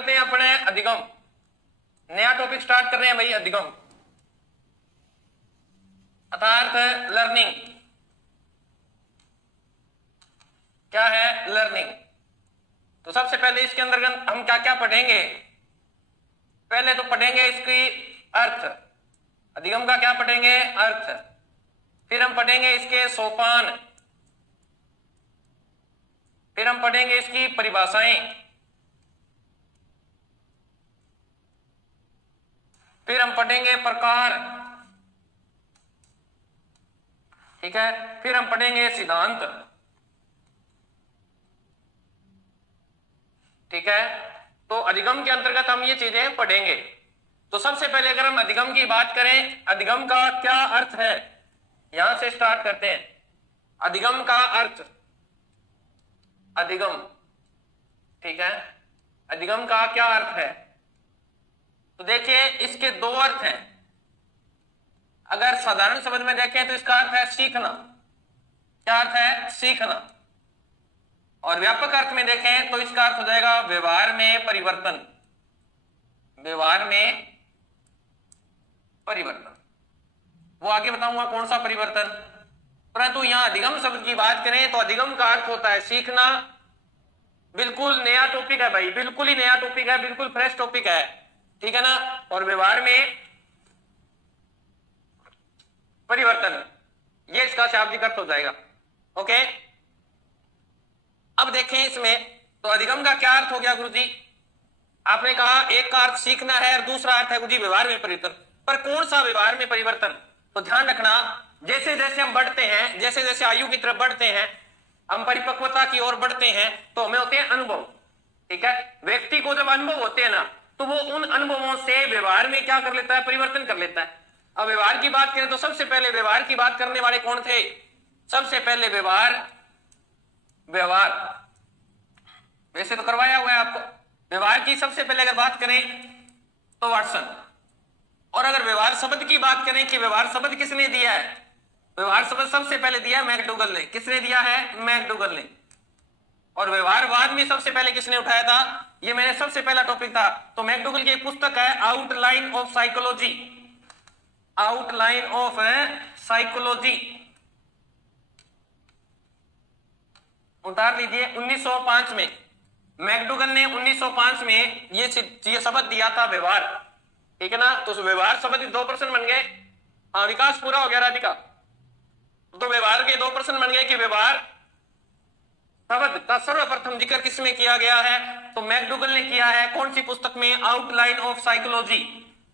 करते हैं अपने अधिगम। नया टॉपिक स्टार्ट कर रहे हैं भाई, अधिगम अर्थात लर्निंग। क्या है लर्निंग? तो सबसे पहले इसके अंदर हम क्या क्या पढ़ेंगे? पहले तो पढ़ेंगे इसकी अर्थ, अधिगम का क्या पढ़ेंगे? अर्थ। फिर हम पढ़ेंगे इसके सोपान, फिर हम पढ़ेंगे इसकी परिभाषाएं, फिर हम पढ़ेंगे प्रकार, ठीक है, फिर हम पढ़ेंगे सिद्धांत, ठीक है। तो अधिगम के अंतर्गत हम ये चीजें पढ़ेंगे। तो सबसे पहले अगर हम अधिगम की बात करें, अधिगम का क्या अर्थ है, यहां से स्टार्ट करते हैं। अधिगम का अर्थ, अधिगम, ठीक है, अधिगम का क्या अर्थ है? तो देखिए इसके दो अर्थ हैं। अगर साधारण शब्द में देखें तो इसका अर्थ है सीखना। क्या अर्थ है? सीखना। और व्यापक अर्थ में देखें तो इसका अर्थ हो जाएगा व्यवहार में परिवर्तन, व्यवहार में परिवर्तन। वो आगे बताऊंगा कौन सा परिवर्तन, परंतु यहां अधिगम शब्द की बात करें तो अधिगम का अर्थ होता है सीखना। बिल्कुल नया टॉपिक है भाई, बिल्कुल ही नया टॉपिक है, बिल्कुल फ्रेश टॉपिक है, ठीक है ना। और व्यवहार में परिवर्तन, ये इसका शाब्दिक अर्थ हो जाएगा। ओके, अब देखें इसमें तो अधिगम का क्या अर्थ हो गया गुरुजी? आपने कहा एक का अर्थ सीखना है और दूसरा अर्थ है गुरुजी व्यवहार में परिवर्तन। पर कौन सा व्यवहार में परिवर्तन? तो ध्यान रखना, जैसे जैसे हम बढ़ते हैं, जैसे जैसे आयु की तरफ बढ़ते हैं, हम परिपक्वता की ओर बढ़ते हैं, तो हमें होते हैं अनुभव, ठीक है। व्यक्ति को जब अनुभव होते हैं ना, तो वो उन अनुभवों से व्यवहार में क्या कर लेता है? परिवर्तन कर लेता है। अब व्यवहार की बात करें तो सबसे पहले व्यवहार की बात करने वाले कौन थे? सबसे पहले व्यवहार वैसे तो करवाया हुआ है आपको। व्यवहार की सबसे पहले अगर बात करें तो वाटसन। और अगर व्यवहार शब्द की बात करें कि व्यवहार शब्द किसने दिया है, व्यवहार शब्द सबसे पहले दिया है मैकडूगल ने। किसने दिया है? मैकडूगल ने। और व्यवहारवाद में सबसे पहले किसने उठाया था? ये मैंने सबसे पहला टॉपिक था। तो मैकडूगल की एक पुस्तक है outline of psychology, outline of psychology, उतार लीजिए। 1905 में मैकडूगल ने 1905 में ये शब्द दिया था व्यवहार, ठीक है ना। तो व्यवहार शब्द 2% बन गए। हाँ, विकास पूरा हो गया राधिका। तो व्यवहार के 2% बन गए कि व्यवहार शब्द का सर्वप्रथम जिक्र किसमें किया गया है? तो मैकडूगल ने किया है। कौन सी पुस्तक में? आउटलाइन ऑफ साइकोलॉजी,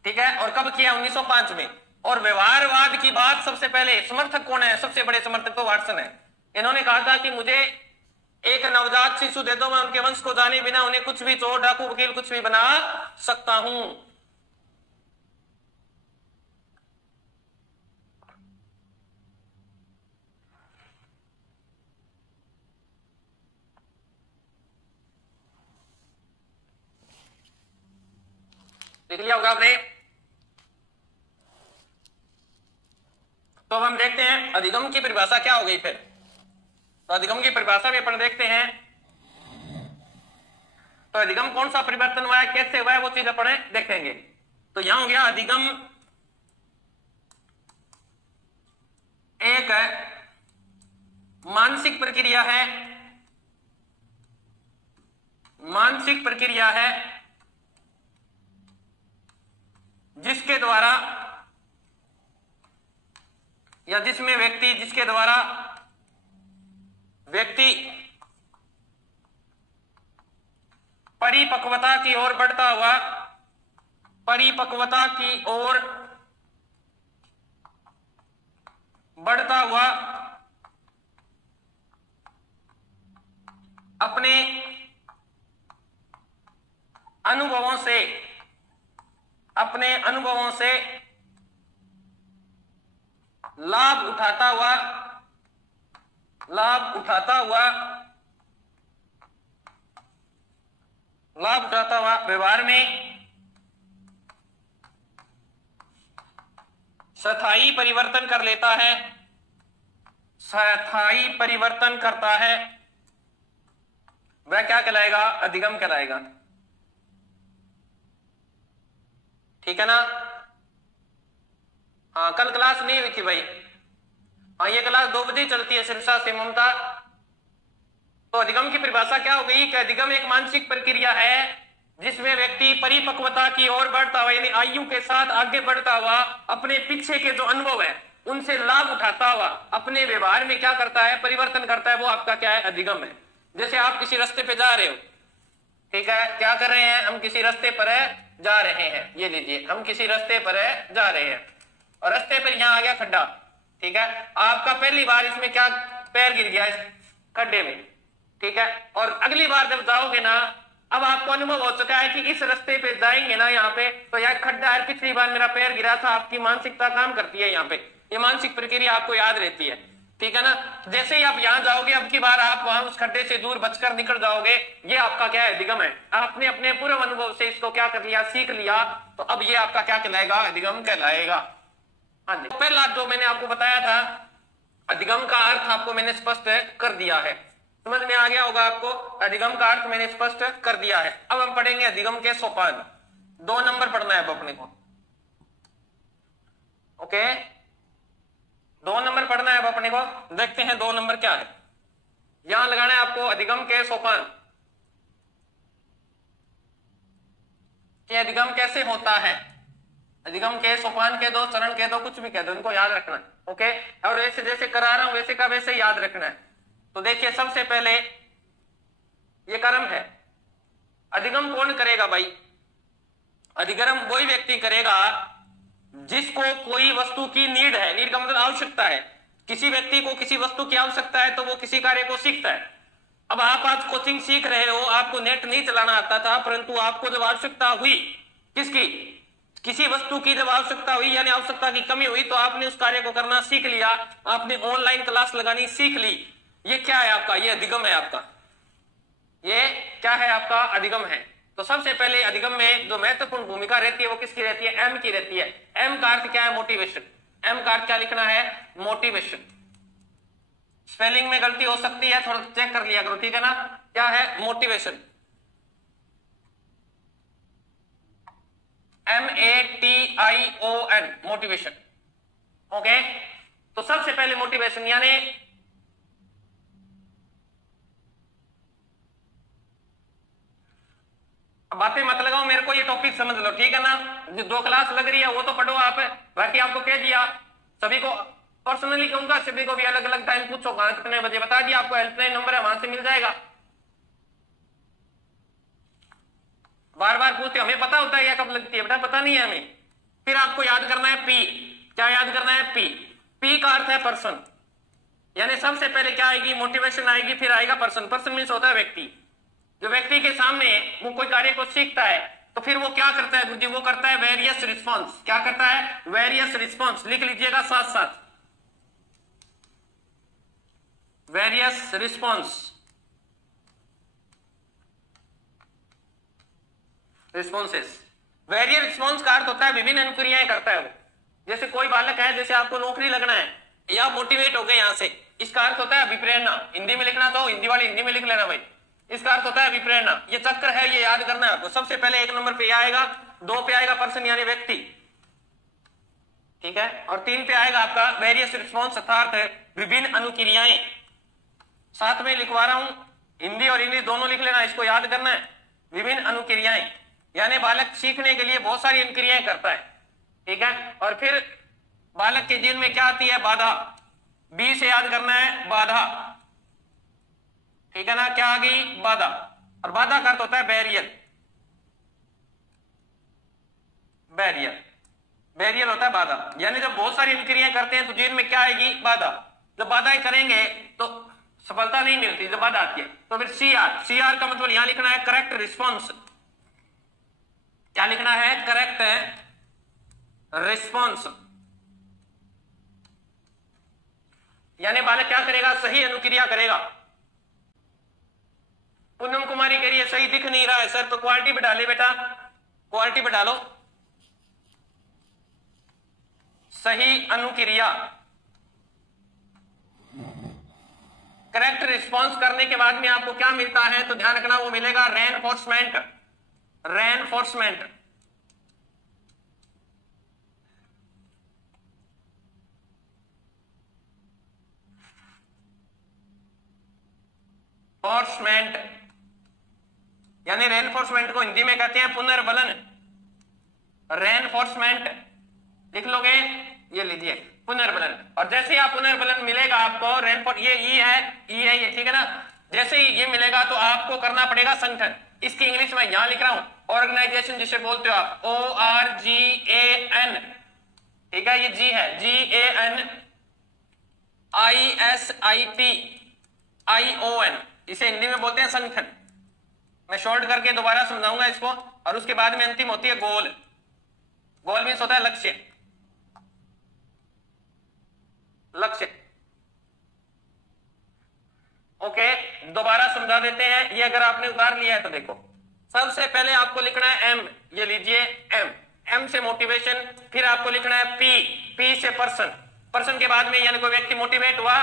ठीक है। और कब किया? 1905 में। और व्यवहारवाद की बात सबसे पहले समर्थक कौन है? सबसे बड़े समर्थक तो वाटसन है। इन्होंने कहा था कि मुझे एक नवजात शिशु दे दो, मैं उनके वंश को जाने बिना उन्हें कुछ भी चोर डाकू वकील कुछ भी बना सकता हूं। लिख लिया होगा आपने। तो अब हम देखते हैं अधिगम की परिभाषा क्या हो गई फिर। तो अधिगम की परिभाषा में अपन देखते हैं तो अधिगम कौन सा परिवर्तन हुआ है, कैसे हुआ है, वो चीज अपन देखेंगे। तो यहां हो गया अधिगम एक मानसिक प्रक्रिया है, मानसिक प्रक्रिया है जिसके द्वारा या जिसमें व्यक्ति, जिसके द्वारा व्यक्ति परिपक्वता की ओर बढ़ता हुआ, परिपक्वता की ओर बढ़ता हुआ अपने अनुभवों से, अपने अनुभवों से लाभ उठाता हुआ, लाभ उठाता हुआ, लाभ उठाता हुआ व्यवहार में स्थायी परिवर्तन कर लेता है, स्थायी परिवर्तन करता है, वह क्या कहलाएगा? अधिगम कहलाएगा। ठीक है ना। हाँ कल क्लास नहीं हुई थी भाई। हाँ ये क्लास 2 बजे चलती है सिरसा से ममता। तो अधिगम की परिभाषा क्या हो गई कि अधिगम एक मानसिक प्रक्रिया है जिसमें व्यक्ति परिपक्वता की ओर बढ़ता हुआ यानी आयु के साथ आगे बढ़ता हुआ अपने पीछे के जो अनुभव है उनसे लाभ उठाता हुआ अपने व्यवहार में क्या करता है, परिवर्तन करता है, वो आपका क्या है, अधिगम है। जैसे आप किसी रास्ते पे जा रहे हो, ठीक है, क्या कर रहे हैं, हम किसी रास्ते पर जा रहे हैं, ये लीजिए हम किसी रास्ते पर जा रहे हैं और रास्ते पर यहां आ गया खड्डा, ठीक है, आपका पहली बार इसमें क्या पैर गिर गया इस खड्डे में, ठीक है, और अगली बार जब जाओगे ना अब आपको अनुभव हो चुका है कि इस रास्ते पे जाएंगे ना यहाँ पे तो यार खड्डा है, पिछली बार मेरा पैर गिरा था। आपकी मानसिकता काम करती है यहाँ पे, ये मानसिक प्रक्रिया आपको याद रहती है, ठीक है ना। जैसे ही आप यहाँ जाओगे अब की बार आप वहां उस खड्डे से दूर बचकर निकल जाओगे, ये आपका क्या है, अधिगम है। आपने अपने पूर्व अनुभव से इसको क्या कर लिया, सीख लिया, तो अब ये आपका क्या कहलाएगा, अधिगम कहलाएगा। हाँ जी, पहला जो मैंने आपको बताया था अधिगम का अर्थ आपको मैंने स्पष्ट कर दिया है, समझ में आ गया होगा आपको। अधिगम का अर्थ मैंने स्पष्ट कर दिया है। अब हम पढ़ेंगे अधिगम के सोपान। 2 नंबर पढ़ना है अब अपने को, ओके 2 नंबर पढ़ना है अब अपने को। देखते हैं 2 नंबर क्या है। यहां लगाना है आपको अधिगम के सोपान, कि अधिगम कैसे होता है। अधिगम के सोपान कह दो, चरण कह दो, कुछ भी कह दो, इनको याद रखना है, ओके। और ऐसे जैसे करा रहा हूं वैसे का वैसे याद रखना है। तो देखिए सबसे पहले ये कर्म है। अधिगम कौन करेगा भाई, अधिगम वही व्यक्ति करेगा जिसको कोई वस्तु की नीड है, नीड का मतलब आवश्यकता है। किसी व्यक्ति को किसी वस्तु की आवश्यकता है तो वो किसी कार्य को सीखता है। अब आप आज कोचिंग सीख रहे हो, आपको नेट नहीं चलाना आता था, परंतु आपको जब आवश्यकता हुई किसकी, किसी वस्तु की जब आवश्यकता हुई यानी आवश्यकता की कमी हुई तो आपने उस कार्य को करना सीख लिया, आपने ऑनलाइन क्लास लगानी सीख ली। ये क्या है आपका, ये अधिगम है आपका, ये क्या है आपका, अधिगम है। तो सबसे पहले अधिगम में जो महत्वपूर्ण भूमिका रहती है वो किसकी रहती है, एम की रहती है। एम का अर्थ क्या है, मोटिवेशन। एम का अर्थ क्या लिखना है, मोटिवेशन। स्पेलिंग में गलती हो सकती है, थोड़ा चेक कर लिया करो, ठीक है ना। क्या है, मोटिवेशन, MATION, मोटिवेशन, ओके। तो सबसे पहले मोटिवेशन यानी बातें मत लगाओ मेरे को, ये टॉपिक समझ लो, ठीक है ना। जो 2 क्लास लग रही है वो तो पढ़ो आप, बाकी आपको कह दिया, सभी को पर्सनली कहूंगा, सभी को भी अलग अलग टाइम पूछो कहां कितने बजे, बता दिया आपको, हेल्पलाइन नंबर है वहां से मिल जाएगा। बार बार पूछते हमें पता होता है या कब लगती है, बेटा पता नहीं है हमें। फिर आपको याद करना है पी, क्या याद करना है, पी। पी का अर्थ है पर्सन, यानी सबसे पहले क्या आएगी, मोटिवेशन आएगी, फिर आएगा पर्सन। पर्सन मीन्स होता है व्यक्ति। जो व्यक्ति के सामने वो कोई कार्य को सीखता है तो फिर वो क्या करता है गुरुजी, वो करता है वेरियस रिस्पॉन्स। क्या करता है, वेरियस रिस्पॉन्स, लिख लीजिएगा साथ साथ, various response, responses. Various response का अर्थ होता है विभिन्न अनुक्रियाएं करता है वो। जैसे कोई बालक है, जैसे आपको नौकरी लगना है या मोटिवेट हो गए यहां से, इसका अर्थ होता है अभिप्रेरणा। हिंदी में लिखना तो हिंदी वाले हिंदी में लिख लेना भाई, इसका अर्थ होता है अभिप्रेरणा। ये चक्र है, ये याद करना है आपको। सबसे पहले 1 नंबर पे आएगा, 2 पे आएगा पर्सन यानी व्यक्ति, ठीक है, और 3 पे आएगा आपका वेरियस रिस्पॉन्स अर्थात विभिन्न अनुक्रियाएं। साथ में लिखवा रहा हूं, हिंदी और इंग्लिश दोनों लिख लेना, इसको याद करना है। विभिन्न अनुक्रियाएं यानी बालक सीखने के लिए बहुत सारी अनुक्रियाएं करता है, ठीक है। और फिर बालक के जीवन में क्या आती है, बाधा। बी से याद करना है, बाधा, ठीक है ना। क्या आ गई, बाधा। और बाधा का अर्थ होता है बैरियर, बैरियर, बैरियर होता है बाधा। यानी जब बहुत सारी अनुक्रियाएं करते हैं तो जीवन में क्या आएगी, बाधा। जब बाधाएं करेंगे तो सफलता नहीं मिलती, जब बाधा आती है। तो फिर CR, CR का मतलब यहां लिखना है करेक्ट रिस्पॉन्स। क्या लिखना है, करेक्ट रिस्पॉन्स। यानी बालक क्या करेगा, सही अनुक्रिया करेगा। पूनम कुमारी कह रही है सही दिख नहीं रहा है सर, तो क्वालिटी बढ़ा ले बेटा, क्वालिटी बढ़ा लो। सही अनुक्रिया, करेक्ट रिस्पॉन्स करने के बाद में आपको क्या मिलता है, तो ध्यान रखना वो मिलेगा रेनफोर्समेंट, रेनफोर्समेंट। रेनफोर्समेंट, यानी रेनफोर्समेंट को हिंदी में कहते हैं पुनर्बलन। रेनफोर्समेंट लिख लोगे, ये लीजिए पुनर्बलन। और जैसे ही आप पुनर्बलन मिलेगा आपको रेनफोर्स, ये ई है, ई है ये, ठीक है ना। जैसे ही ये मिलेगा तो आपको करना पड़ेगा संगठन। इसकी इंग्लिश में यहां लिख रहा हूं, ऑर्गेनाइजेशन जिसे बोलते हो आप, ORGAN, ठीक है, ये जी है, GANISIPION, इसे हिंदी में बोलते हैं संगठन। मैं शॉर्ट करके दोबारा समझाऊंगा इसको। और उसके बाद में अंतिम होती है गोल। गोल मीन्स होता है लक्ष्य, लक्ष्य। ओके, दोबारा समझा देते हैं। ये अगर आपने उतार लिया है तो देखो, सबसे पहले आपको लिखना है एम, ये लीजिए एम, एम से मोटिवेशन। फिर आपको लिखना है पी, पी से पर्सन, पर्सन के बाद में यानी कोई व्यक्ति मोटिवेट हुआ,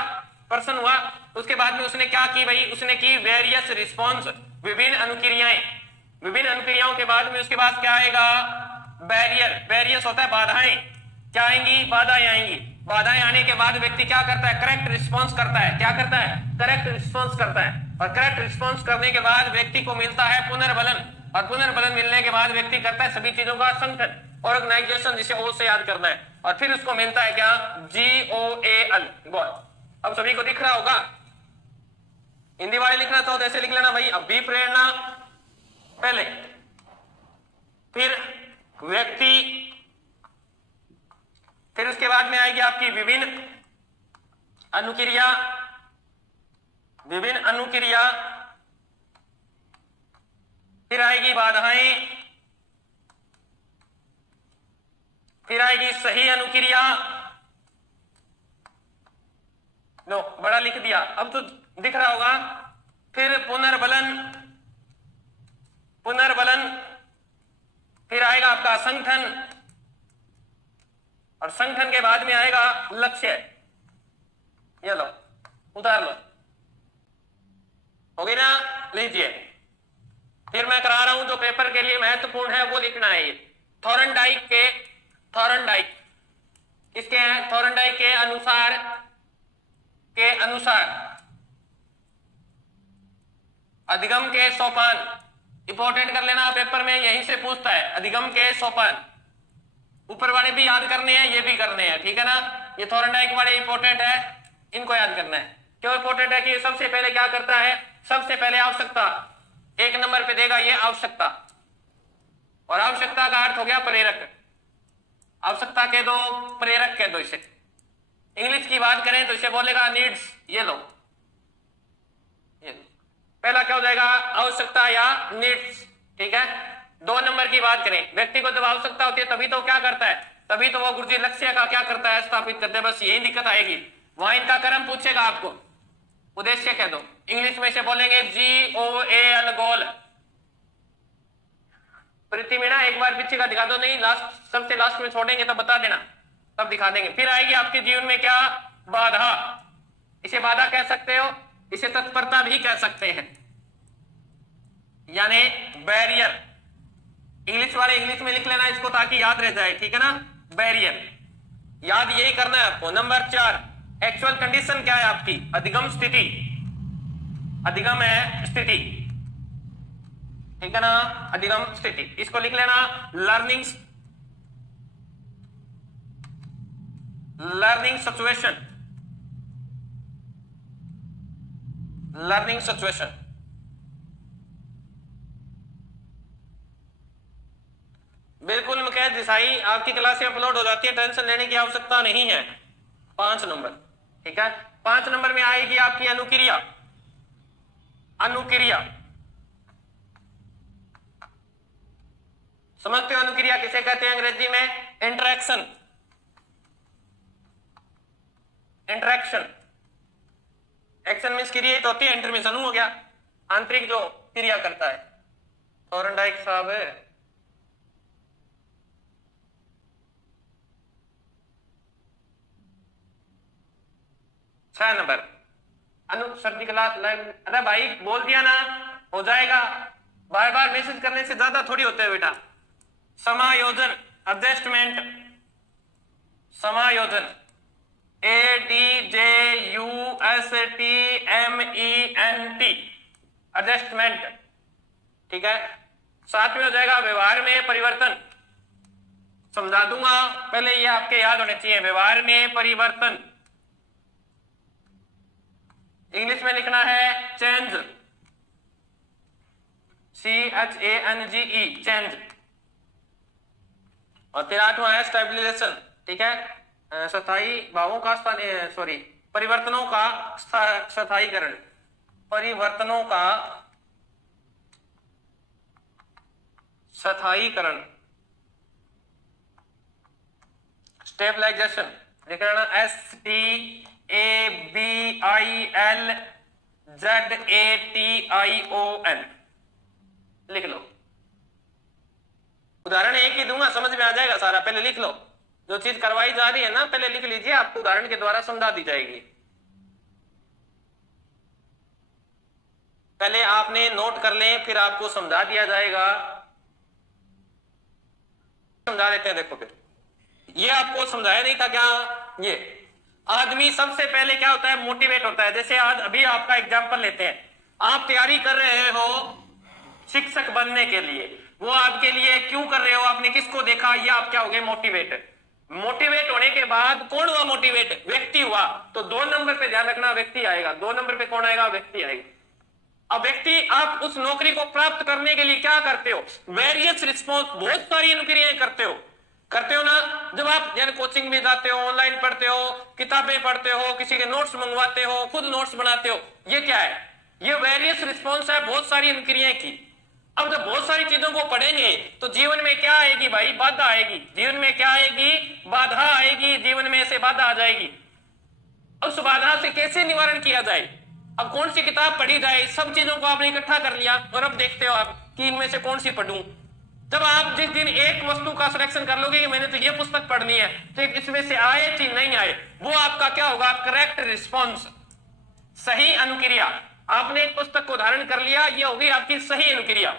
पर्सन हुआ, उसके बाद में उसने क्या की भाई, उसने की वेरियस रिस्पॉन्स, विभिन्न अनुक्रियाएं। विभिन्न अनुक्रियाओं के बाद में उसके बाद क्या आएगा, बैरियर, बैरियर्स होता है बाधाएं। क्या आएंगी, बाधाएं आएंगी। बाधाएं आने के बाद व्यक्ति क्या करता है, करेक्ट रिस्पॉन्स करता है। क्या करता है, करेक्ट रिस्पॉन्स करता है। और करेक्ट रिस्पॉन्स करने के बाद व्यक्ति को मिलता है पुनर्बलन, और पुनर्बलन मिलने के बाद व्यक्ति करता है सभी चीजों का संगठन, ऑर्गेनाइजेशन, जिसे ओ से याद करना है। और फिर उसको मिलता है क्या, GOAL, गोल। अब सभी को दिख रहा होगा। हिंदी वाले लिखना तो ऐसे लिख लेना भाई, अब भी प्रेरणा पहले, फिर व्यक्ति, फिर उसके बाद में आएगी आपकी विभिन्न अनुक्रिया, विभिन्न अनुक्रिया, फिर आएगी बाधाएं, फिर आएगी सही अनुक्रिया। लो बड़ा लिख दिया, अब तो दिख रहा होगा। फिर पुनर्बलन, पुनर्बलन, फिर आएगा आपका संगठन, और संगठन के बाद में आएगा लक्ष्य। ये लो उतार लो, हो गई ना, लीजिए। फिर मैं करा रहा हूं जो पेपर के लिए महत्वपूर्ण है वो लिखना है। ये थॉर्नडाइक के, थॉर्नडाइक किसके हैं, थॉर्नडाइक के अनुसार, के अनुसार अधिगम के सोपान, इंपॉर्टेंट कर लेना पेपर में, यहीं से पूछता है अधिगम के सोपान। ऊपर वाले भी याद करने हैं, ये भी करने हैं, ठीक है ना। ये थॉर्नडाइक वाले इंपॉर्टेंट है, इनको याद करना है। क्यों इंपॉर्टेंट है कि सबसे पहले क्या करता है, सबसे पहले आवश्यकता, एक नंबर पे देगा ये आवश्यकता। और आवश्यकता का अर्थ हो गया प्रेरक, आवश्यकता कह दो, प्रेरक कह दो इसे। इंग्लिश की बात करें तो इसे बोलेगा नीड्स। ये लो, ये लो। पहला क्या हो जाएगा, आवश्यकता या नीड्स, ठीक है। 2 नंबर की बात करें, व्यक्ति को जब आवश्यकता होती है तभी तो क्या करता है, तभी तो वो गुरुजी लक्ष्य का क्या करता है, स्थापित करते हैं। बस यही दिक्कत आएगी, वहां इनका कर्म पूछेगा आपको, उद्देश्य कह दो। इंग्लिश में से बोलेंगे GOAL, गोल। प्रीति मीणा एक बार पीछे का दिखा दो, नहीं लास्ट, सबसे लास्ट में छोड़ेंगे तब बता देना, तब दिखा देंगे। फिर आएगी आपके जीवन में क्या, बाधा। इसे बाधा कह सकते हो, इसे तत्परता भी कह सकते हैं, यानी बैरियर। इंग्लिश वाले इंग्लिश में लिख लेना इसको ताकि याद रह जाए, ठीक है ना, बैरियर। याद यही करना है आपको। नंबर 4, एक्चुअल कंडीशन क्या है आपकी, अधिगम स्थिति, अधिगम है स्थिति, ठीक है ना, अधिगम स्थिति। इसको लिख लेना learning, learning situation, learning situation. बिल्कुल मुकैद दिसाई, आपकी क्लासें अपलोड हो जाती है, टेंशन लेने की आवश्यकता नहीं है। 5 नंबर, ठीक है। 5 नंबर में आएगी आपकी अनुक्रिया, अनुक्रिया। समझते हो अनुक्रिया किसे कहते हैं अंग्रेजी में, इंटरेक्शन, इंटरेक्शन। एक्शन मीन्स क्रिया तो होती है, इंटरमिशन हो गया आंतरिक जो क्रिया करता है। थॉर्नडाइक साहब है, छह नंबर सर्दी क्लास लाइव। अरे भाई बोल दिया ना, हो जाएगा। बार बार मैसेज करने से ज्यादा थोड़ी होते हैं बेटा। समायोजन, एडजस्टमेंट, समायोजन, ADJUSTMENT, एडजस्टमेंट, ठीक है। साथ में हो जाएगा व्यवहार में परिवर्तन, समझा दूंगा, पहले ये आपके याद होने चाहिए। व्यवहार में परिवर्तन, इंग्लिश में लिखना है चेंज, CHANGE, चेंज। और फिर 8वां है स्टेबलाइजेशन, ठीक है, स्थायी भावों का परिवर्तनों का स्थायीकरण, परिवर्तनों का स्थायीकरण, स्टेबलाइजेशन लिखना STABILZATION, लिख लो। उदाहरण एक ही दूंगा, समझ में आ जाएगा सारा, पहले लिख लो। जो चीज करवाई जा रही है ना, पहले लिख लीजिए, आपको उदाहरण के द्वारा समझा दी जाएगी। पहले आपने नोट कर लें, फिर आपको समझा दिया जाएगा। समझा देते हैं, देखो फिर ये आपको समझाया नहीं था क्या? ये आदमी सबसे पहले क्या होता है, मोटिवेट होता है। जैसे आज अभी आपका एग्जाम्पल लेते हैं, आप तैयारी कर रहे हो शिक्षक बनने के लिए, वो आपके लिए क्यों कर रहे हो, आपने किसको देखा, ये आप क्या हो गए, मोटिवेट। मोटिवेट होने के बाद कौन हुआ मोटिवेट? व्यक्ति हुआ। तो 2 नंबर पे ध्यान रखना, व्यक्ति आएगा। 2 नंबर पे कौन आएगा? व्यक्ति आएगा। अब व्यक्ति, आप उस नौकरी को प्राप्त करने के लिए क्या करते हो? वेरियस रिस्पॉन्स, बहुत सारी अनुक्रियाएं करते हो ना। जब आप यानी कोचिंग में जाते हो, ऑनलाइन पढ़ते हो, किताबें पढ़ते हो, किसी के नोट्स मंगवाते हो, खुद नोट्स बनाते हो, ये क्या है? ये वेरियस रिस्पॉन्स है बहुत सारी अनुक्रियाएं की। अब जब बहुत सारी चीजों को पढ़ेंगे तो जीवन में क्या आएगी भाई? बाधा आएगी। जीवन में क्या आएगी? बाधा आएगी। जीवन में से बाधा आ जाएगी। उस बाधा से कैसे निवारण किया जाए? अब कौन सी किताब पढ़ी जाए? सब चीजों को आपने इकट्ठा कर लिया और अब देखते हो आप कि इनमें से कौन सी पढ़ूं। जब आप जिस दिन एक वस्तु का सिलेक्शन कर लोगे कि मैंने तो ये पुस्तक पढ़नी है, तो इसमें से आए कि नहीं आए, वो आपका क्या होगा? करेक्ट रिस्पॉन्स, सही अनुक्रिया। आपने एक पुस्तक को धारण कर लिया, ये होगी आपकी सही अनुक्रिया,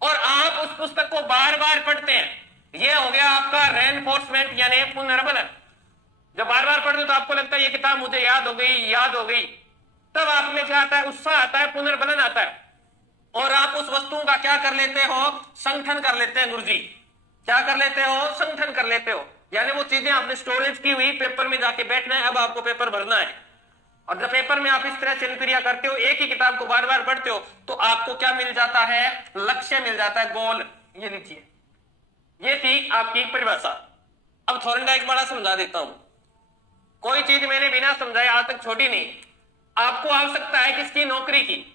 और आप उस पुस्तक को बार बार पढ़ते हैं, ये हो गया आपका रेनफोर्समेंट यानी पुनर्बलन। जब बार बार पढ़ते तो आपको लगता है ये किताब मुझे याद हो गई, तब आप में क्या आता है? उत्साह आता है, पुनर्बलन आता है, और आप उस वस्तुओं का क्या कर लेते हो? संगठन कर लेते हैं। गुरुजी क्या कर लेते हो? संगठन कर लेते हो। यानी वो चीजें आपने स्टोरेज की हुई, पेपर में जाके बैठना है, अब आपको पेपर भरना है। और जब पेपर में आप इस तरह से अनुक्रिया करते हो, एक ही किताब को बार बार पढ़ते हो, तो आपको क्या मिल जाता है? लक्ष्य मिल जाता है, गोल। ये लीजिए, ये थी आपकी परिभाषा। अब थोरंडाइक बड़ा समझा देता हूं। कोई चीज मैंने बिना समझाए आज तक छोड़ी नहीं। आपको आवश्यकता है किसकी? नौकरी की।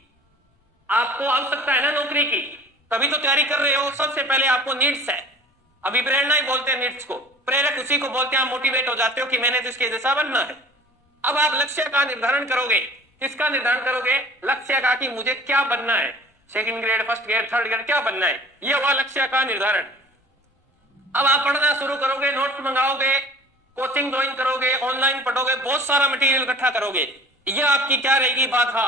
आपको आवश्यकता है ना नौकरी की, तभी तो तैयारी कर रहे हो। सबसे पहले आपको नीड्स है। अभी प्रेरणा ही बोलते हैं नीड्स को, प्रेरक उसी को बोलते हैं। आप मोटिवेट हो जाते हो कि मैंने तो इसके जैसा बनना है। अब आप लक्ष्य का निर्धारण करोगे। किसका निर्धारण करोगे? लक्ष्य का, कि मुझे क्या बनना है, second grade, first grade, third grade, क्या बनना है, ये हुआ लक्ष्य का निर्धारण। अब आप पढ़ना शुरू करोगे, नोट्स मंगाओगे, कोचिंग ज्वाइन करोगे, ऑनलाइन पढ़ोगे, बहुत सारा मटेरियल इकट्ठा करोगे। यह आपकी क्या रहेगी? बाधा।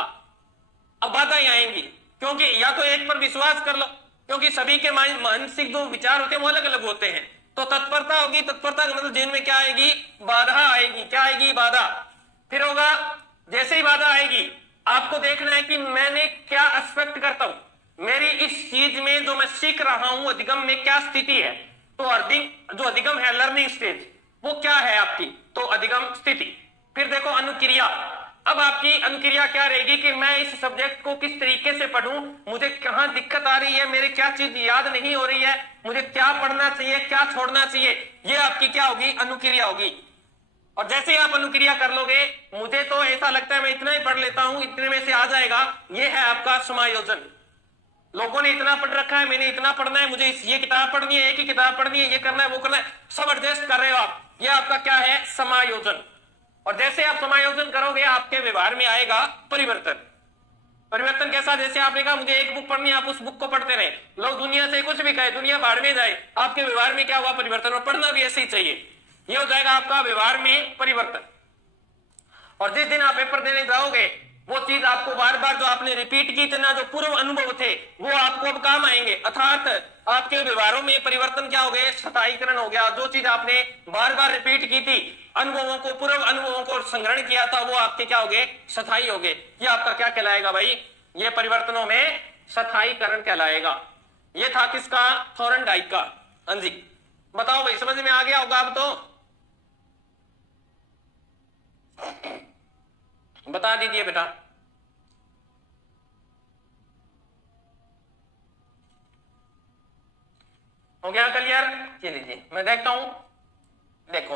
अब बाधाएं आएंगी, क्योंकि या तो एक पर विश्वास कर लो, क्योंकि सभी के मानसिक जो विचार होते हैं वो अलग अलग होते हैं। तो तत्परता होगी, तत्परता का मतलब जीवन में क्या आएगी? बाधा आएगी। क्या आएगी? बाधा। फिर होगा, जैसे ही बाधा आएगी आपको देखना है कि मैंने क्या एक्सपेक्ट करता हूं, मेरी इस चीज में जो मैं सीख रहा हूं अधिगम में क्या स्थिति है। तो जो अधिगम है, लर्निंग स्टेज, वो क्या है आपकी? तो अधिगम स्थिति। फिर देखो अनुक्रिया। अब आपकी अनुक्रिया क्या रहेगी कि मैं इस सब्जेक्ट को किस तरीके से पढ़ूं, मुझे कहां दिक्कत आ रही है, मेरे क्या चीज याद नहीं हो रही है, मुझे क्या पढ़ना चाहिए, क्या छोड़ना चाहिए, ये आपकी क्या होगी? अनुक्रिया होगी। और जैसे ही आप अनुक्रिया कर लोगे, मुझे तो ऐसा लगता है मैं इतना ही पढ़ लेता हूं, इतने में से आ जाएगा, ये है आपका समायोजन। लोगों ने इतना पढ़ रखा है, मैंने इतना पढ़ना है, मुझे ये किताब पढ़नी है, एक ही किताब पढ़नी है, ये करना है, वो करना है, सब एडजस्ट कर रहे हो आप। ये आपका क्या है? समायोजन। और जैसे आप समायोजन करोगे, आपके व्यवहार में आएगा परिवर्तन। परिवर्तन कैसा? जैसे आपने कहा मुझे एक बुक पढ़नी है, आप उस बुक को पढ़ते रहे, लोग दुनिया से कुछ भी कहे, दुनिया बाहर में जाए, आपके व्यवहार में क्या हुआ? परिवर्तन। और पढ़ना भी ऐसे ही चाहिए। ये हो जाएगा आपका व्यवहार में परिवर्तन। और जिस दिन आप पेपर देने जाओगे, वो चीज आपको बार बार जो आपने रिपीट की थी ना, जो पूर्व अनुभव थे, वो आपको अब काम आएंगे। अर्थात आपके व्यवहारों में परिवर्तन क्या हो गए? स्थायीकरण हो गया। जो चीज आपने बार बार रिपीट की थी, अनुभवों को, पूर्व अनुभवों को संग्रहण किया था, वो आपके क्या हो गए? स्थायी हो गए। ये आपका क्या कहलाएगा भाई? ये परिवर्तनों में स्थायीकरण कहलाएगा। ये था किसका? थॉर्नडाइक का। हाँ जी, बताओ भाई, समझ में आ गया होगा अब तो? बता दीजिए बेटा। हो गया क्लियर? चलिए मैं देखता हूं। देखो,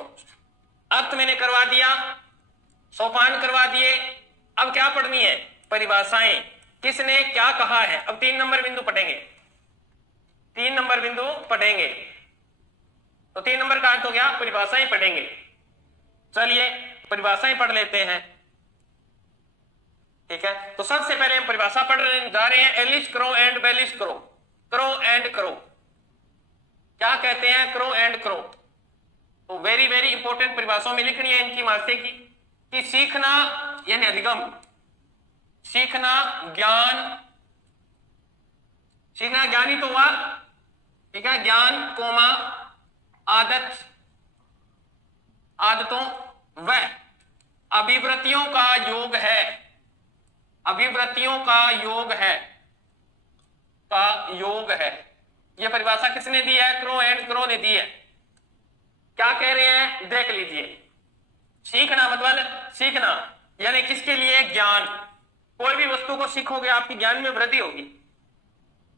अब तो मैंने करवा दिया, सोपान करवा दिए। अब क्या पढ़नी है? परिभाषाएं। किसने क्या कहा है? अब 3 नंबर बिंदु पढ़ेंगे। 3 नंबर बिंदु पढ़ेंगे। तो 3 नंबर का अर्थ हो गया परिभाषाएं पढ़ेंगे। चलिए परिभाषाएं पढ़ लेते हैं। ठीक है, तो सबसे पहले हम परिभाषा पढ़ने जा रहे हैं। Alice Crow and Bellis Crow. Crow and Crow क्या कहते हैं? Crow and Crow. तो वेरी वेरी इंपॉर्टेंट परिभाषाओं में लिखनी है इनकी मास्टर की, कि सीखना यानी अधिगम, सीखना ज्ञान, सीखना ज्ञान ही तो हुआ। ठीक है, ज्ञान कोमा आदत, आदतों व अभिवृत्तियों का योग है। अभिवृत्तियों का योग है, का योग है। यह परिभाषा किसने दी है? क्रो एंड क्रो ने दी है। क्या कह रहे हैं? देख लीजिए। सीखना मतलब सीखना यानी किसके लिए? ज्ञान। कोई भी वस्तु को सीखोगे आपकी ज्ञान में वृद्धि होगी।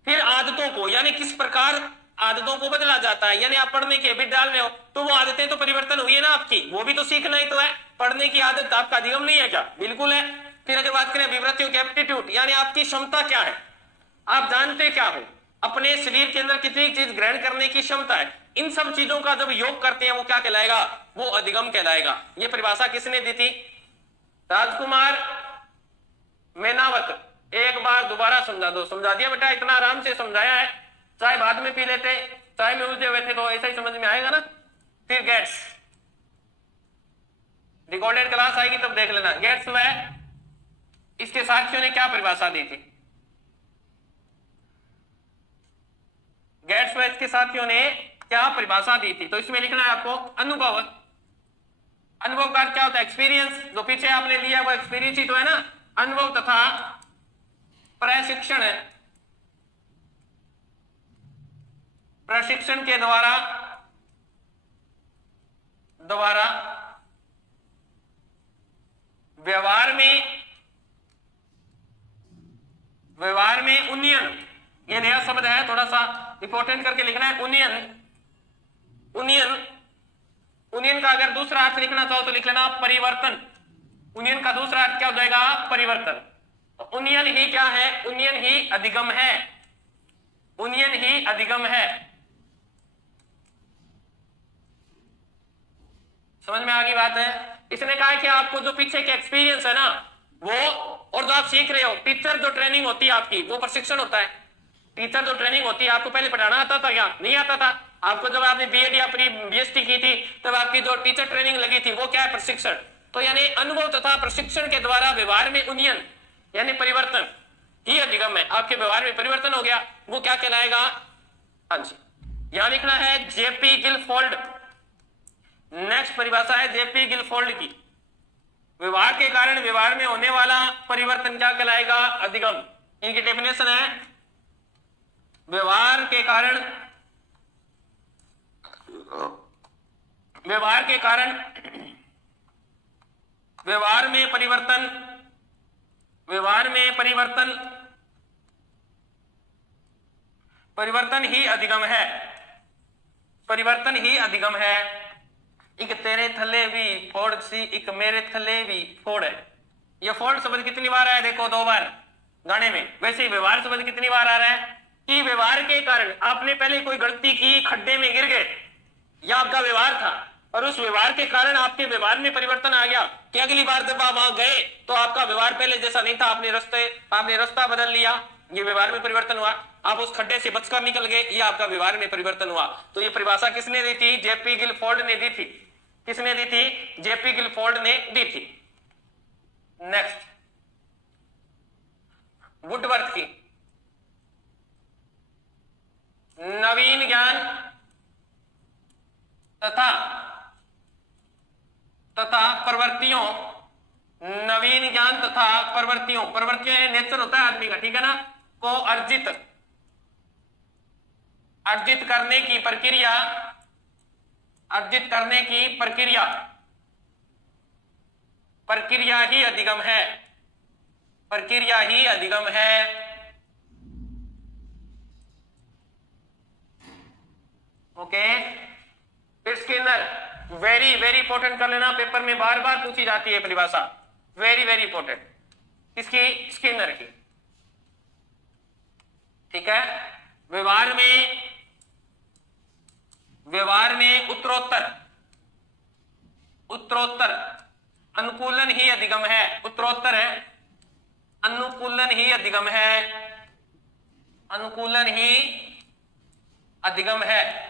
फिर आदतों को, यानी किस प्रकार आदतों को बदला जाता है। यानी आप पढ़ने की हैबिट डाल रहे हो तो वो आदतें तो परिवर्तन हुई है ना आपकी, वो भी तो सीखना ही तो है। पढ़ने की आदत आपका अधिगम नहीं है क्या? बिल्कुल है। फिर अगर बात करें विवृत्तियों की, एप्टीट्यूड यानी आपकी क्षमता क्या है, आप जानते क्या हो, अपने शरीर के अंदर कितनी चीज ग्रहण करने की क्षमता है। इन सब चीजों का जब योग करते हैं वो क्या कहलाएगा? वो अधिगम कहलाएगा। ये परिभाषा किसने दी थी? राजकुमार मेनावत। एक बार दोबारा समझा दो। समझा दिया बेटा, इतना आराम से समझाया है, चाहे बाद में पी लेते, चाहे में उलझे हुए थे तो ऐसा ही समझ में आएगा ना। फिर गेट्स, रिकॉर्डेड क्लास आएगी तब देख लेना। गेट्स व इसके साथियों ने क्या परिभाषा दी थी? गेट्स व इसके साथियों ने क्या परिभाषा दी थी? तो इसमें लिखना है आपको अनुभव। अनुभव का क्या होता है? एक्सपीरियंस। जो पीछे आपने लिया वो एक्सपीरियंस ही तो है ना। अनुभव तथा प्रशिक्षण, प्रशिक्षण के द्वारा व्यवहार में उन्नयन, ये नया शब्द है, थोड़ा सा इंपॉर्टेंट करके लिखना है। उन्नयन, उन्नयन, उन्नयन का अगर दूसरा अर्थ लिखना चाहो तो लिख लेना परिवर्तन। उन्नयन का दूसरा अर्थ क्या हो जाएगा? परिवर्तन। उन्नयन ही क्या है? उन्नयन ही अधिगम है। उन्नयन ही अधिगम है। समझ में आ गई बात है? इसने कहा कि आपको जो पीछे के एक्सपीरियंस है ना वो, और जो आप सीख रहे हो, टीचर जो ट्रेनिंग होती है आपकी वो प्रशिक्षण होता है। टीचर जो ट्रेनिंग होती है, आपको पहले पढ़ाना आता था क्या? नहीं आता था। आपको जब आपने बीएड या प्री बीएसटी की थी तब आपकी जो टीचर ट्रेनिंग लगी थी वो क्या है? प्रशिक्षण। तो यानी अनुभव तथा प्रशिक्षण के द्वारा व्यवहार में उन्नयन यानी परिवर्तन ही अधिगम है। आपके व्यवहार में परिवर्तन हो गया, वो क्या कहलाएगा? हाँ जी, यहां लिखना है जेपी गिलफोर्ड। नेक्स्ट परिभाषा है जेपी गिलफोर्ड की। व्यवहार के कारण व्यवहार में होने वाला परिवर्तन क्या कहलाएगा? अधिगम। इनकी डेफिनेशन है व्यवहार के कारण, व्यवहार के कारण व्यवहार में परिवर्तन, व्यवहार में परिवर्तन, परिवर्तन ही अधिगम है। परिवर्तन ही अधिगम है। एक तेरे थले भी फोड़ सी, एक मेरे थले भी फोड़ है। यह फोड़ शब्द कितनी बार आया? देखो 2 बार गाने में। वैसे ही व्यवहार शब्द कितनी बार आ रहा है? कि व्यवहार के कारण आपने पहले कोई गलती की, खड्डे में गिर गए, यह आपका व्यवहार था, और उस व्यवहार के कारण आपके व्यवहार में परिवर्तन आ गया कि अगली बार जब आप वहां गए तो आपका व्यवहार पहले जैसा नहीं था, आपने रास्ता बदल लिया, ये व्यवहार में परिवर्तन हुआ। आप उस खड्डे से बचकर निकल गए, ये आपका व्यवहार में परिवर्तन हुआ। तो ये परिभाषा किसने दी थी? जेपी गिलफोर्ड ने दी थी। किसने दी थी? जेपी गिलफोर्ड ने दी थी। नेक्स्ट, वुडवर्थ की नवीन ज्ञान तथा प्रवृत्तियों नवीन ज्ञान तथा प्रवृत्तियों नेचर होता है आदमी का, ठीक है ना, को अर्जित करने की प्रक्रिया ही अधिगम है, ओके। फिर स्किनर, वेरी वेरी इंपॉर्टेंट कर लेना, पेपर में बार बार पूछी जाती है परिभाषा, वेरी वेरी इंपॉर्टेंट। किसकी? स्किनर की, ठीक है। व्यवहार में उत्तरोत्तर अनुकूलन ही अधिगम है, उत्तरोत्तर है अनुकूलन ही अधिगम है।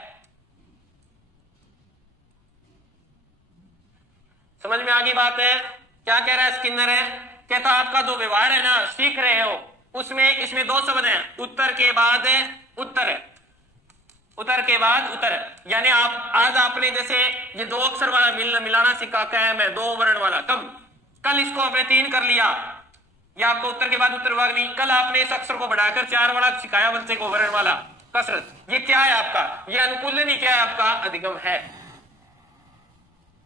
समझ में आ गई बात है? क्या कह रहा है स्किनर है? कहता आपका जो व्यवहार है ना, सीख रहे हो, उसमें इसमें दो शब्द हैं, उत्तर के बाद उत्तर। यानी आप आज आपने जैसे ये दो अक्षर वाला मिलाना सीखा, क्या है मैं, दो वर्ण वाला, कल इसको आपने 3 कर लिया, या आपको उत्तर के बाद उत्तर विभाग नहीं, कल आपने इस अक्षर को बढ़ाकर 4 वाला सिखाया बच्चे को, वर्ण वाला कसरत। ये क्या है आपका? ये अनुकूलन ही क्या है आपका? अधिगम है।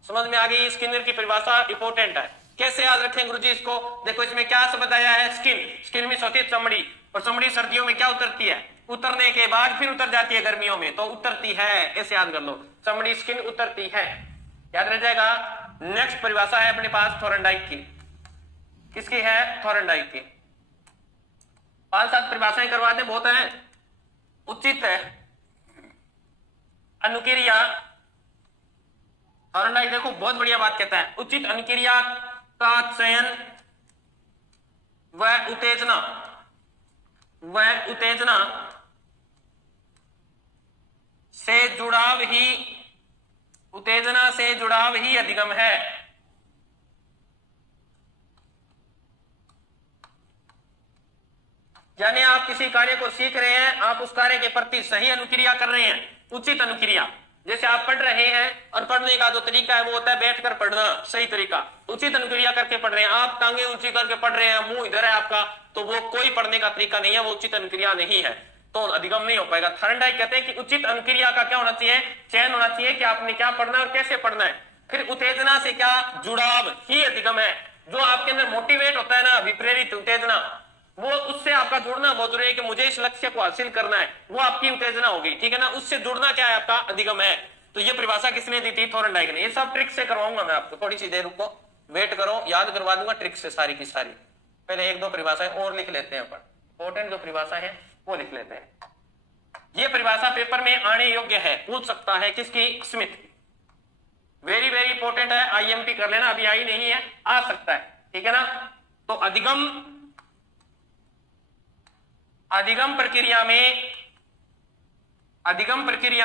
समझ में आ गई? स्किनर की परिभाषा इंपॉर्टेंट है। कैसे याद रखें गुरुजी इसको? देखो इसमें क्या शब्द आया है, स्किन में होती है चमड़ी, और चमड़ी सर्दियों में क्या उतरती है? उतरने के बाद फिर उतर जाती है गर्मियों में, तो उतरती है, ऐसे याद कर लो, चमड़ी स्किन उतरती है, याद रह जाएगा। नेक्स्ट परिभाषा है अपने पास थॉर्नडाइक की। किसकी है? थॉर्नडाइक की। 5-7 परिभाषाएं करवाते, बहुत है। उचित है अनुक्रिया, थॉर्नडाइक देखो बहुत बढ़िया बात कहता है, उचित अनुक्रिया का चयन व उत्तेजना से जुड़ाव ही अधिगम है। यानी आप किसी कार्य को सीख रहे हैं, आप उस कार्य के प्रति सही अनुक्रिया कर रहे हैं, उचित अनुक्रिया। जैसे आप पढ़ रहे हैं और पढ़ने का जो तरीका है वो होता है बैठकर पढ़ना, सही तरीका, उचित अनुक्रिया करके पढ़ रहे हैं। आप टांगे ऊंची करके पढ़ रहे हैं, मुंह इधर है आपका, तो वो कोई पढ़ने का तरीका नहीं है, वो उचित अनुक्रिया नहीं है, तो अधिगम नहीं हो पाएगा। थॉर्नडाइक कहते हैं कि उचित अनुक्रिया का क्या होना चाहिए? चयन होना चाहिए कि आपने क्या पढ़ना है और कैसे पढ़ना है। फिर उत्तेजना से क्या? जुड़ाव ही अधिगम है। जो आपके अंदर मोटिवेट होता है ना, विप्रेरित उत्तेजना, वो उससे आपका जुड़ना बहुत जरूरी है कि मुझे इस लक्ष्य को हासिल करना है, वो आपकी उत्तेजना होगी, ठीक है ना। उससे जुड़ना क्या है? आपका अधिगम है। तो ये परिभाषा किसने दी थी? थॉर्नडाइक ने। ये सब ट्रिक से करवाऊंगा मैं आपको, थोड़ी सी देर रुको, वेट करो, याद करवा दूंगा ट्रिक से सारी की सारी। पहले 1-2 परिभाषाएं और लिख लेते हैं अपन, इंपॉर्टेंट जो परिभाषा है वो लिख लेते हैं। ये परिभाषा पेपर में आने योग्य है, पूछ सकता है। किसकी? स्मिथ। वेरी वेरी इंपॉर्टेंट है, आईएमपी कर लेना, अभी आई नहीं है, आ सकता है, ठीक है ना। तो अधिगम प्रक्रिया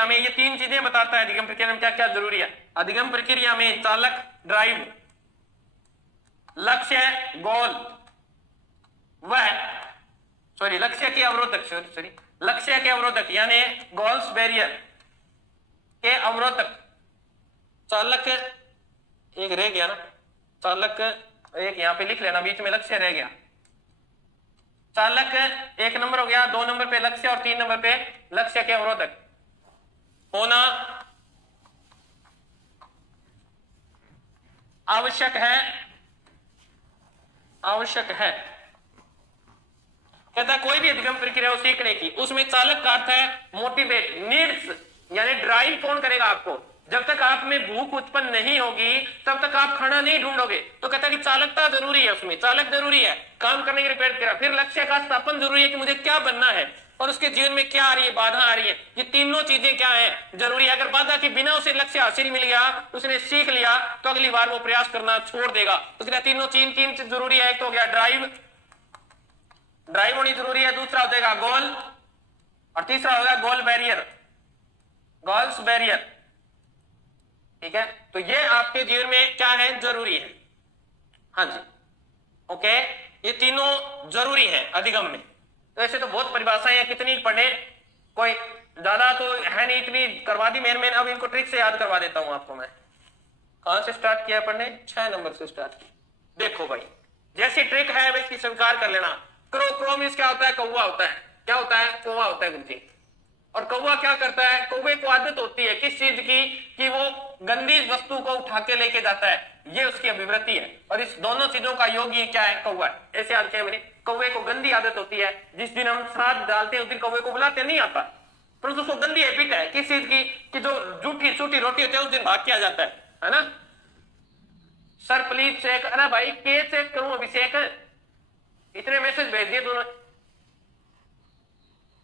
में ये 3 चीजें बताता है। अधिगम प्रक्रिया में क्या क्या जरूरी है? अधिगम प्रक्रिया में चालक, ड्राइव, लक्ष्य, गोल, लक्ष्य के अवरोधक यानी गोल्स बैरियर के अवरोधक। चालक एक रह गया ना, चालक एक यहां पे लिख लेना, बीच में लक्ष्य रह गया। चालक 1 नंबर हो गया, 2 नंबर पे लक्ष्य और 3 नंबर पे लक्ष्य के अवरोधक होना आवश्यक है। कहता है कोई भी अधिगम प्रक्रिया हो सीखने की, उसमें चालक का अर्थ है मोटिवेट, नीड्स, यानी ड्राइव कौन करेगा आपको? जब तक आप में भूख उत्पन्न नहीं होगी तब तक आप खाना नहीं ढूंढोगे। तो कहता है कि चालकता जरूरी है, उसमें चालक जरूरी है, काम करने के लिए प्रेरित करा। फिर लक्ष्य का स्थापन जरूरी है कि मुझे क्या बनना है और उसके जीवन में क्या आ रही है, बाधा आ रही है। ये तीनों चीजें क्या है? जरूरी है। अगर बाधा के बिना उसे लक्ष्य हासिल मिल गया, उसने सीख लिया, तो अगली बार वो प्रयास करना छोड़ देगा। उसके तीनों तीन जरूरी है। एक तो हो गया ड्राइव होनी जरूरी है, दूसरा हो जाएगा गोल, और तीसरा होगा गोल्स बैरियर, ठीक है। तो ये आपके जीवन में क्या है? जरूरी है। हाँ जी, ओके, ये तीनों जरूरी है अधिगम में। तो ऐसे तो बहुत परिभाषाएं हैं, कितनी पढ़े, कोई ज्यादा तो है नहीं, इतनी करवा दी मैंने। अब इनको ट्रिक से याद करवा देता हूं आपको मैं। कहां से स्टार्ट किया पढ़ने? 6 नंबर से स्टार्ट किया। देखो भाई, जैसी ट्रिक है वैसी स्वीकार कर लेना। क्रो, क्रो मीन्स क्या होता है? कौवा होता है। क्या होता है? कौवा होता है गुरुजी। और कौवा क्या करता है? कौवे को आदत होती है किस चीज की? कि वो गंदी वस्तु को उठा के लेके जाता है, ये उसकी अभिवृत्ति है। और इस दोनों चीजों का योगी क्या है? कौवा है। ऐसे याद किया मैंने, कौवे को गंदी आदत होती है। जिस दिन हम श्राद्ध डालते हैं उस दिन कौवे को बुलाते नहीं आता, परंतु उसको गंदी हैबिट है किस चीज की? कि जो जूठी सूठी रोटी होती है उस दिन भाग के आ जाता है ना। सर प्लीज चेक, अरे भाई के चेक करूं अभिषेक, इतने मैसेज भेज दिए दोनों।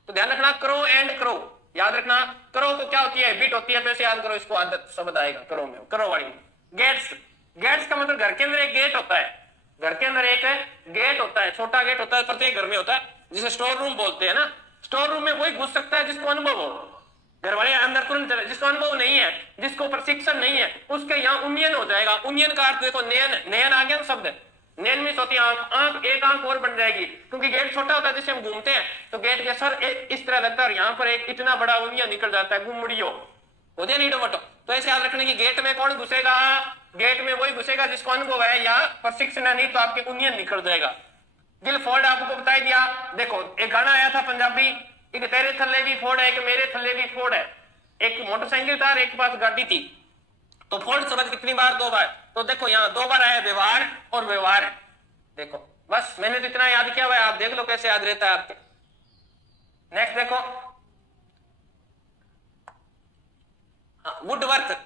तो ध्यान रखना, क्रो एंड क्रो याद रखना। क्रो को क्या होती है? हैबिट होती है, तो ऐसे याद करो, इसको आदत शब्द आएगा क्रो में, क्रो वाली। गेट्स, गेट्स का मतलब घर के अंदर एक गेट होता है। घर के अंदर एक गेट होता है, छोटा गेट होता है, प्रत्येक घर में होता है, जिसे स्टोर रूम बोलते हैं ना। स्टोर रूम में वही घुस सकता है जिसको अनुभव हो। घर वाले अंदर तुरंत चले, जिसको अनुभव नहीं है, जिसको प्रशिक्षण नहीं है, उसके यहाँ उन्नयन हो जाएगा। उन्नयन का अर्थ देखो, नयन, नयन आ गया शब्द। नयन में होती है आंख, आंख एक आंख और बन जाएगी, क्योंकि गेट छोटा होता है जिससे हम घूमते हैं, तो गेट के सर इस तरह लगता है, यहाँ पर एक इतना बड़ा उन्नयन निकल जाता है, गुमड़ियो होती है नहीं टमाटो। तो ऐसे याद रखने की गेट में कौन घुसेगा? गेट में वही घुसेगा जिसको अनुभव है या प्रशिक्षण है, नहीं तो आपके उन्नयन निकल जाएगा। गिलफोर्ड आपको बता दिया। देखो एक गाना आया था पंजाबी, एक तेरे थल्ले भी फोड़ है, एक मेरे थल्ले भी फोड़ है। एक मोटरसाइकिल था, एक पास गाड़ी थी, तो फोड़ शब्द कितनी बार? 2 बार। तो देखो यहाँ 2 बार आया व्यवहार और व्यवहार है। देखो बस मैंने तो इतना याद किया हुआ है, आप देख लो कैसे याद रहता है आपके। नेक्स्ट देखो, वुड वर्थ,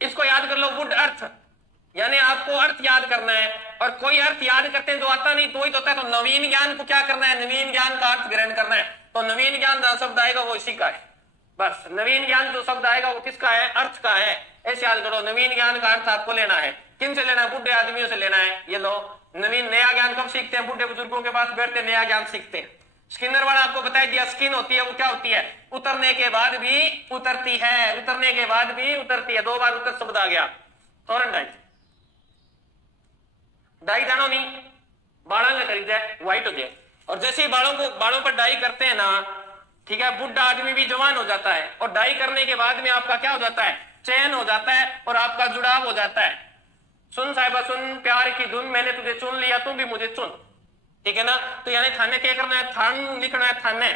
इसको याद कर लो, वुड अर्थ, यानी आपको अर्थ याद करना है। और कोई अर्थ याद करते हैं जो आता नहीं तो ही तो होता है। तो नवीन ज्ञान को क्या करना है? नवीन ज्ञान का अर्थ ग्रहण करना है। तो नवीन ज्ञान जो शब्द आएगा वो इसी का है। बस नवीन ज्ञान जो शब्द आएगा वो किसका है? अर्थ का है। ऐसे याद करो, नवीन ज्ञान का अर्थ आपको लेना है। किन से लेना है? बुढ़े आदमियों से लेना है। ये लो, नवीन नया ज्ञान कब सीखते हैं? बुढ़े बुजुर्गों के पास बैठते नया ज्ञान सीखते हैं। स्किनर वाला आपको बता दिया, स्किन होती है वो क्या होती है? उतरने के बाद भी उतरती है, उतरने के बाद भी उतरती है। 2 बार उतर शब्द आ गया। थॉर्नडाइट, डाई जानो नहीं, बाड़ा में खरीद जाए व्हाइट हो जाए। और जैसे ही बालों पर डाई करते हैं ना, ठीक है, बुढ़ा आदमी भी जवान हो जाता है। और डाई करने के बाद में आपका क्या हो जाता है? चयन हो जाता है और आपका जुड़ाव हो जाता है। सुन साहिबा सुन, प्यार की धुन, मैंने तुझे चुन लिया, तू भी मुझे चुन, ठीक है ना। तो यानी थाने क्या करना है? थान लिखना है, थाने,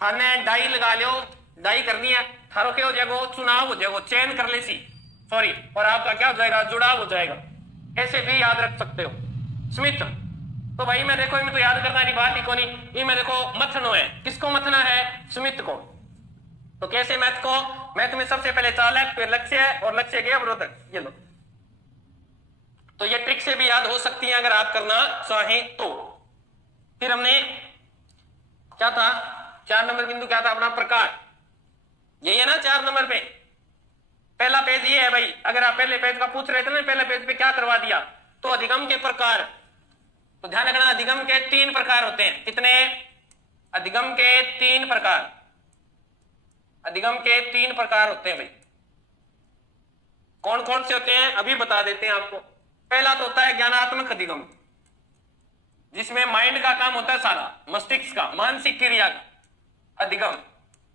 थाने डाई लगा लो, डाई करनी है, थारो क्या हो जाएगा? चुनाव हो जाएगा, चयन कर ले सी, सॉरी, और आपका क्या हो जाएगा? जुड़ाव हो जाएगा। ऐसे भी याद रख सकते हो। स्मिथ, तो भाई मैं देखो इनमें तो याद करना की बात ही को नहीं, ये मैं देखो मथनो है, किसको मथना है? स्मिथ को। तो कैसे मैथ को? मैथ में सबसे पहले चालक, फिर लक्ष्य और लक्ष्य के अवरोधक, ये लो। तो ये ट्रिक से भी याद हो सकती है अगर आप करना चाहें तो। फिर हमने क्या था? 4 नंबर बिंदु क्या था अपना? प्रकार, यही है ना 4 नंबर पे। पहला पेज ये है भाई, अगर आप पहले पेज का पूछ रहे थे ना, पहले पेज पे क्या करवा दिया? तो अधिगम के प्रकार। तो ध्यान रखना, अधिगम के 3 प्रकार होते हैं। कितने? अधिगम के 3 प्रकार, अधिगम के 3 प्रकार होते हैं भाई। कौन कौन से होते हैं अभी बता देते हैं आपको। पहला तो होता है ज्ञानात्मक अधिगम, जिसमें माइंड का काम होता है सारा, मस्तिष्क का, मानसिक क्रिया का अधिगम।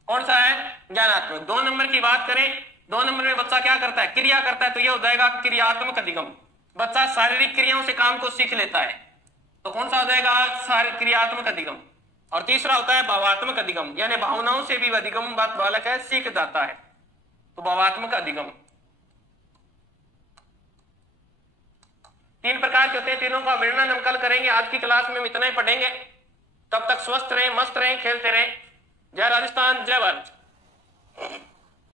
कौन सा है? ज्ञानात्मक। 2 नंबर की बात करें, 2 नंबर में बच्चा क्या करता है? क्रिया करता है, तो ये हो जाएगा क्रियात्मक अधिगम। बच्चा शारीरिक क्रियाओं से काम को सीख लेता है, तो कौन सा हो जाएगा? क्रियात्मक अधिगम। और तीसरा होता है भावात्मक अधिगम, यानी भावनाओं से भी अधिगम बालक है सीख जाता है, तो भावात्मक अधिगम। 3 प्रकार के होते हैं, तीनों का वर्णन हम कल करेंगे। आज की क्लास में हम इतना ही पढ़ेंगे। तब तक स्वस्थ रहें, मस्त रहें, खेलते रहें। जय राजस्थान, जय भारत।